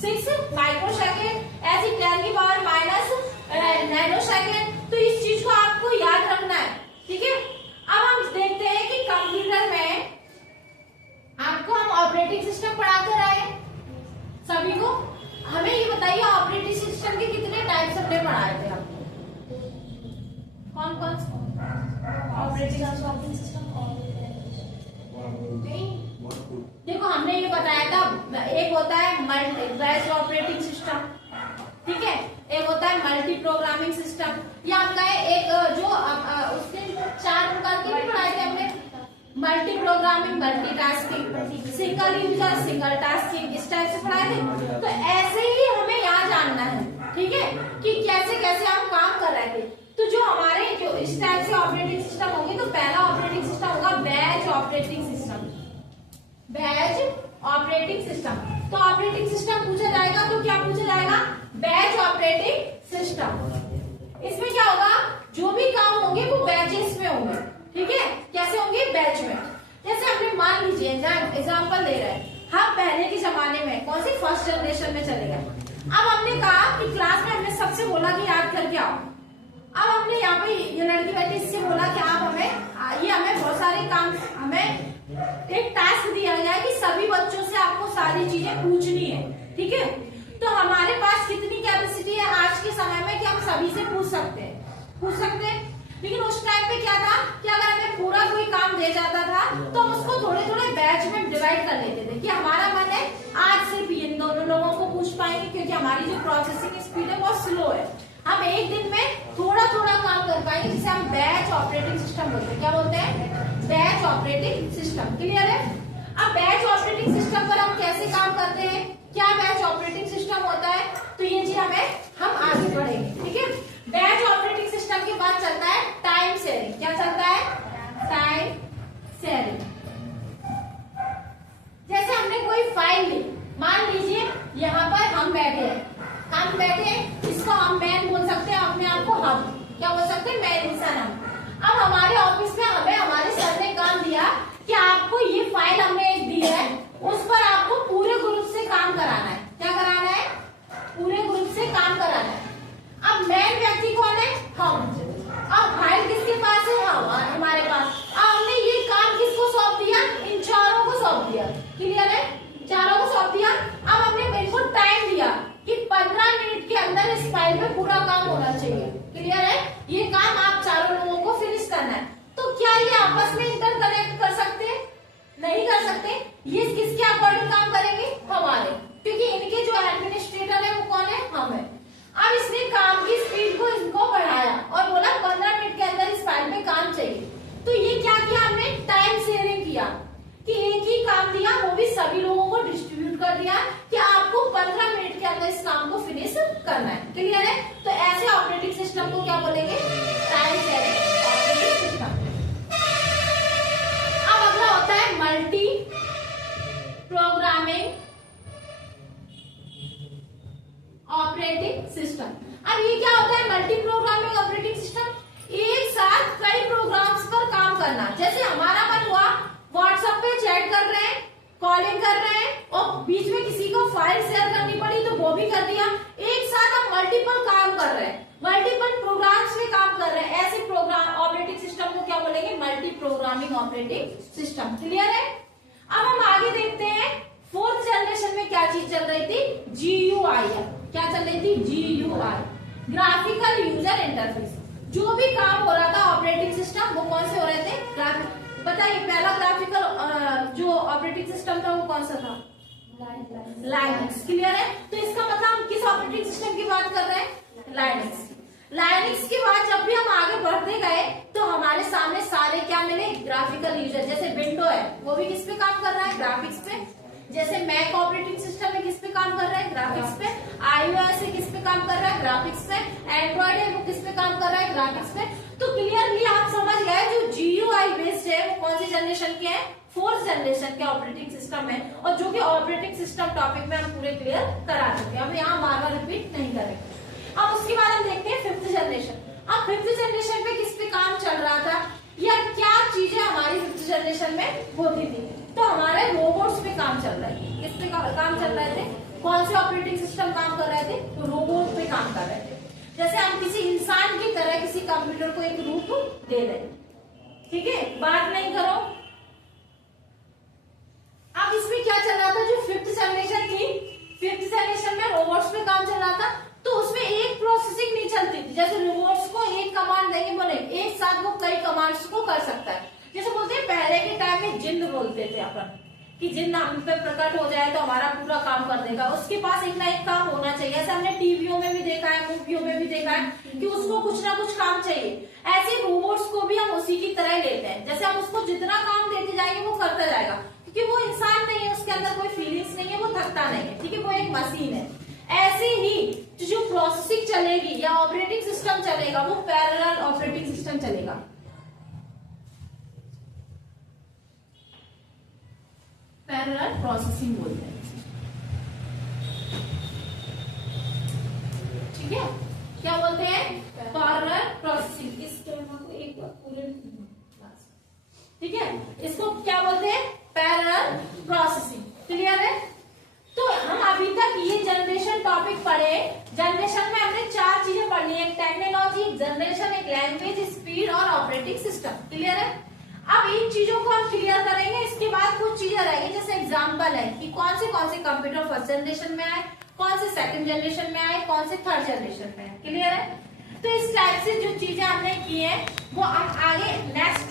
6 micro second, ऐसी 10 की power minus nano second. तो इस चीज को आपको याद रखना है, ठीक है। अब हम देखते हैं कि कंप्यूटर में आपको हम ऑपरेटिंग सिस्टम पढ़ा कर आए सभी को। हमें ये बताइए ऑपरेटिंग सिस्टम के कितने टाइप्स हमने पढ़ाए थे आपको, कौन कौन ऑपरेटिंग सिस्टम? देखो हमने ये बताया था, एक होता है मल्टी बैच ऑपरेटिंग सिस्टम, ठीक है, एक होता है मल्टी प्रोग्रामिंग सिस्टम। ये आपका है एक जो उसके 4 प्रकार के भी पढ़ाए थे हमने, multi programming, multi tasking, single user, single tasking, इस टाइप से पढ़ाए थे। तो ऐसे ही हमें यहाँ जानना है, ठीक है, कि कैसे कैसे हम काम कर रहे थे। तो जो हमारे जो इस टाइप से ऑपरेटिंग सिस्टम होगी, तो पहला ऑपरेटिंग सिस्टम होगा batch operating system, batch operating system. तो ऑपरेटिंग सिस्टम पूछा जाएगा तो क्या पूछा जाएगा, बैच ऑपरेटिंग सिस्टम। इसमें क्या होगा, जो भी काम होंगे वो बैचेस में होंगे, ठीक है। कैसे होंगे, बैच में। जैसे हमने मान लीजिए एग्जाम्पल दे रहे हैं, हम पहले के जमाने में कौन सी फर्स्ट जनरेशन में चले गए। अब हमने कहा कि क्लास में हमने सबसे बोला कि याद करके आओ। अब हमने यहाँ पे ये लड़की बैठी, इससे बोला कि आप हमें बहुत सारे काम, हमें एक टास्क दिया गया है कि सभी बच्चों से आपको सारी चीजें पूछनी है, ठीक है। तो हमारे पास कितनी कैपेसिटी है आज के समय में कि हम सभी से पूछ सकते हैं। लेकिन उस टाइम पे क्या था कि अगर हमें पूरा कोई काम दे जाता था तो हम उसको थोड़े थोड़े बैच में डिवाइड कर लेते थे कि हमारा मन है आज सिर्फ इन दोनों लोगों को पूछ पाएंगे, क्योंकि हमारी जो प्रोसेसिंग स्पीड है बहुत स्लो है। हम एक दिन में थोड़ा थोड़ा काम कर पाएंगे, जिसे हम बैच ऑपरेटिंग सिस्टम बोलते हैं। क्या बोलते हैं, बैच ऑपरेटिंग सिस्टम। क्लियर है। अब बैच ऑपरेटिंग सिस्टम पर हम कैसे काम करते हैं, क्या बैच ऑपरेटिंग सिस्टम होता है, तो ये चीज हम आगे बढ़ेंगे, ठीक है। बैच ऑपरेटिंग सिस्टम के बाद चलता है टाइम शेयरिंग। क्या चलता है, टाइम शेयरिंग। जैसे हमने कोई फाइल ली, मान लीजिए यहाँ पर हम बैठे, इसको हम मैन बोल सकते हैं, अपने आप को हम क्या बोल सकते हैं, मैन इंसान हम। अब हमारे ऑफिस में हमें हमारे सर ने काम दिया कि आपको ये फाइल हमने एक दी है, उस पर आपको पूरे ग्रुप से काम कराना है। क्या कराना है, पूरे ग्रुप से काम कराना है। अब मैन व्यक्ति कौन है, हम। अब फाइल किसके पास है, हमारे पास। अब हमने ये काम किसको सौंप दिया, इन चारों को सौंप दिया। क्लियर है, चारों को सौंप दिया। अब हमने इनको टाइम दिया कि 15 मिनट के अंदर इस फाइल में पूरा काम होना चाहिए। क्लियर है, ये काम आप चारों लोगों को फिनिश करना है। तो क्या ये आपस में इंटरकनेक्ट कर सकते हैं, नहीं कर सकते। ये किसके अकॉर्डिंग काम करेंगे, हमारे, क्योंकि इनके जो एडमिनिस्ट्रेटर है वो कौन है, हम है। अब इसने काम की स्पीड को इनको बढ़ाया और बोला 15 मिनट के अंदर इस फाइल में काम चाहिए। तो ये क्या किया, हमने टाइम शेयरिंग किया कि एक ही काम दिया, वो भी सभी लोगों को डिस्ट्रीब्यूट कर दिया कि आपको 15 मिनट के अंदर इस काम को फिनिश करना है। क्लियर है। तो ऐसे ऑपरेटिंग सिस्टम को क्या बोलेंगे, टाइम शेयरिंग ऑपरेटिंग सिस्टम। अब अगला होता है मल्टी प्रोग्रामिंग ऑपरेटिंग सिस्टम। अब ये क्या होता है, मल्टी प्रोग्रामिंग ऑपरेटिंग सिस्टम, एक साथ कई प्रोग्राम्स पर काम करना। जैसे हमारा मन हुआ व्हाट्सएप पे चैट कर रहे हैं, कॉलिंग कर रहे हैं, और बीच में किसी को फाइल शेयर करनी पड़ी तो वो भी कर दिया। एक साथ हम मल्टीपल काम कर रहे हैं, मल्टीपल प्रोग्राम्स में काम कर रहे हैं, ऐसे प्रोग्राम ऑपरेटिंग सिस्टम को क्या बोलेंगे, multi programming operating system. Clear है। अब हम आगे देखते हैं 4th जनरेशन में क्या चीज चल रही थी, GUI। क्या चल रही थी, GUI, ग्राफिकल यूजर इंटरफेस। जो भी काम हो रहा था ऑपरेटिंग सिस्टम, वो कौन से हो रहे थे, बताइए पहला ग्राफिकल जो ऑपरेटिंग सिस्टम था वो कौन सा था, लाइनक्स। क्लियर है। तो इसका मतलब हम किस ऑपरेटिंग सिस्टम की बात कर रहे हैं, लाइनक्स। लाइनक्स के बाद जब भी हम आगे बढ़ते गए तो हमारे सामने सारे क्या मिले, ग्राफिकल यूजर। जैसे विंडो है वो भी किस पे काम कर रहा है, ग्राफिक्स पे। जैसे मैक ऑपरेटिंग सिस्टम है किस पे काम कर रहा है, ग्राफिक्स पे। iOS है किस पे काम कर रहा है, ग्राफिक्स पे। एंड्रॉइड है वो किस पे काम कर रहा है, ग्राफिक्स पे। तो क्लियरली आप समझ गए जो GUI बेस्ड है वो कौन सी जनरेशन के है, 4th जनरेशन के ऑपरेटिंग सिस्टम है, और जो कि ऑपरेटिंग सिस्टम टॉपिक में हम पूरे क्लियर करा चुके हैं, हम यहाँ बार बार रिपीट नहीं करेंगे। अब उसके बाद हम देखते हैं 5th जनरेशन। अब 5th जनरेशन पे किस पे काम चल रहा था, या क्या चीजें हमारी 5th जनरेशन में होती थी। तो हमारे रोबोट्स पे काम चल रहा है। किस पे काम चल रहे थे, कौन से ऑपरेटिंग सिस्टम काम कर रहे थे? तो रोबोट पे काम कर रहे थे। जैसे हम किसी इंसान की तरह किसी कंप्यूटर को एक रूप दे रहे हैं, ठीक है, बात नहीं करो। अब इसमें क्या चल रहा था, जो फिफ्थ जनरेशन थी, फिफ्थ जनरेशन में रोबोट्स पे काम चल रहा था, तो उसमें एक प्रोसेसिंग नहीं चलती थी। जैसे रोबोट्स को एक कमांड देंगे, बोले एक साथ वो कई कमांड्स को कर सकता है। जैसे बोलते हैं पहले के टाइम में जिन्न बोलते थे अपन, कि जिन्न हम पे प्रकट हो जाए तो हमारा पूरा काम कर देगा, उसके पास एक ना एक काम होना चाहिए। ऐसे हमने टीवियों में भी देखा है, मूवियों में भी देखा है कि उसको कुछ ना कुछ काम चाहिए। ऐसे रोबोट्स को भी हम उसी की तरह लेते हैं। जैसे हम उसको जितना काम देते जाएंगे वो करता जाएगा, क्योंकि वो इंसान नहीं है, उसके अंदर कोई फीलिंग्स नहीं है, वो थकता नहीं है, ठीक है, वो एक मशीन है। ऐसे ही जो प्रोसेसिंग चलेगी या ऑपरेटिंग सिस्टम चलेगा वो पैरेलल ऑपरेटिंग सिस्टम चलेगा। पैरेलल प्रोसेसिंग बोलते हैं, ठीक है, क्या बोलते हैं? Parallel processing. इस टेमा को एक बार पूरे, ठीक है, इसको क्या बोलते हैं? Parallel processing. क्लियर है? तो हम अभी तक ये जनरेशन टॉपिक पढ़े। जनरेशन में हमने 4 चीजें पढ़नी है, एक टेक्नोलॉजी, एक जनरेशन, एक लैंग्वेज, स्पीड और ऑपरेटिंग सिस्टम। क्लियर है? अब इन चीजों को हम क्लियर करेंगे, इसके बाद कुछ चीजें रहेंगी, जैसे एग्जांपल है कि कौन से कंप्यूटर फर्स्ट जनरेशन में आए, कौन से सेकंड जनरेशन में आए, कौन से थर्ड जनरेशन में आए। क्लियर है? तो इस टाइप से जो चीजें हमने की है वो हम आगे नेक्स्ट